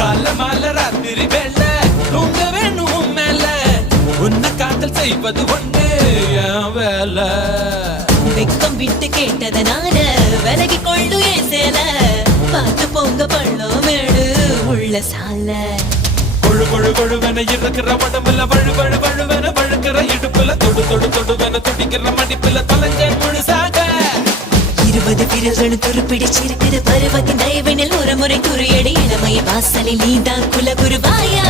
கால மால ராத்திரி வேள தூங்க வேணும் மேல உன்னை காதல் செய்வது ஒண்ணு என் வேலை. வெக்கம் விட்டு கேட்டதனால விலகி கொள்ளு ஏன் சேல பார்த்து போங்க பள்ளம் மேடு உள்ள சால கொழு கொழு கொழுவென இருக்கிற உடம்புல வழு வழு வழுவென வழுக்கிற இடுப்புல தொடு தொடு தொடுவென துடிக்கிற மடிப்புல தொலைஞ்ச முழுசாக 20 விரல்களும் துருப்பிடிச்சிருக்கிற பருவத்தின் தயவினில் ஒரு முறை துரியடி இளமைய வாசலில் நீதான் குலகுருவாயா